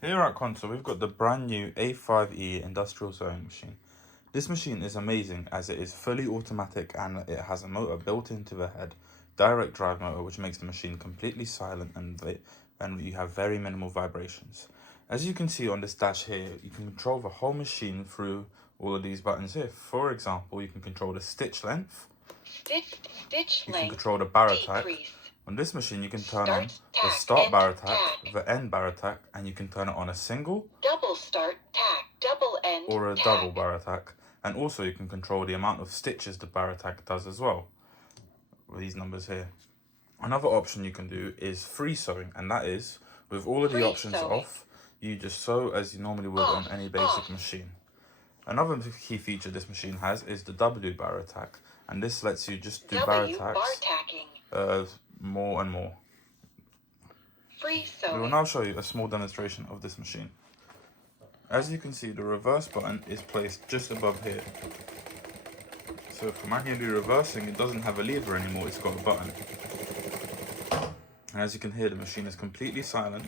Here at Console, we've got the brand new A5E industrial sewing machine. This machine is amazing as it is fully automatic and it has a motor built into the head, direct drive motor, which makes the machine completely silent and you have very minimal vibrations. As you can see on this dash here, you can control the whole machine through all of these buttons here. For example, you can control the stitch length, you can control the bar attack. On this machine, you can turn on the start bar attack, the end bar attack, and you can turn it on a single, double start tack, double end or a tack. double bar attack. And also you can control the amount of stitches the bar attack does as well, with these numbers here. Another option you can do is free sewing, and that is, with all of the options off, you just sew as you normally would on any basic machine. Another key feature this machine has is the W bar attack, and this lets you just do bar attacks more and more. Free sewing. We will now show you a small demonstration of this machine. As you can see, the reverse button is placed just above here. So for manually reversing, it doesn't have a lever anymore, it's got a button. And as you can hear, the machine is completely silent.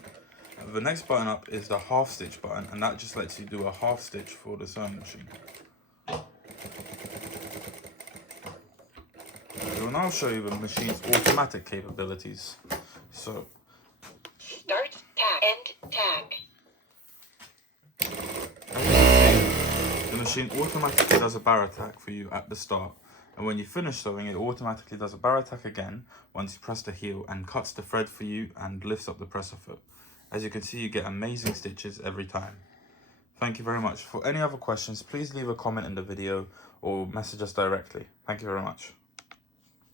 The next button up is the half stitch button, and that just lets you do a half stitch for the sewing machine. We will now show you the machine's automatic capabilities. So, start tack, end tack. The machine automatically does a bar attack for you at the start, and when you finish sewing, it automatically does a bar attack again once you press the heel and cuts the thread for you and lifts up the presser foot. As you can see, you get amazing stitches every time. Thank you very much. For any other questions, please leave a comment in the video or message us directly. Thank you very much.